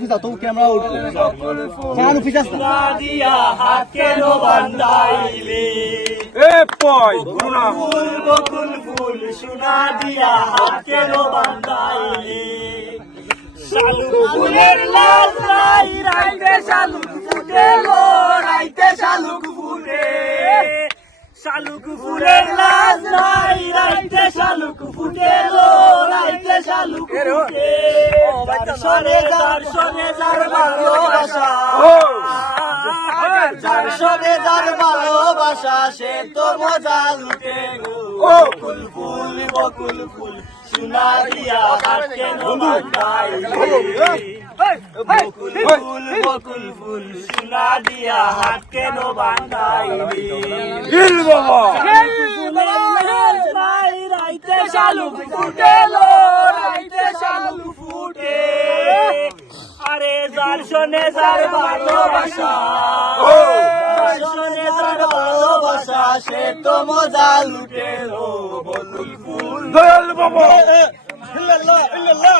পিছা তো ক্যামেরা উঠবে চার পিছা দিয়া হাত কেন বান্ধাইলি এ পয় গুনা ফুল বকুল ফুল সোনা দিয়া হাত কেন বান্ধাইলি শালুক ফুলের লাল নাই রাইতে শালুক ফুটে গো রাইতে শালুক ফুটে শালুক ফুলের লাল নাই রাইতে শালুক ফুটে গো রাইতে শালুক ফুটে দর্শনে যার ভালোবাসা দর্শনে যার ভালোবাসা সে তো মজা লুটে গো বকুল ফুল বকুল ফুল সোনা দিয়া হাত কেন বান্ধাইলি বকুল ফুল বকুল ফুল সোনা দিয়া হাত কেন বান্ধাইলি ইল বাবা নাই রাইতে শালুক ফুটে লো রাইতে শালুক ফুটে আরে দর্শনে যার ভালোবাসা দর্শনে যার ভালোবাসা সে তো মজা লুটে লো বকুল ফুল দয়াল বাবা ইল্লাল্লাহ ইল্লাল্লাহ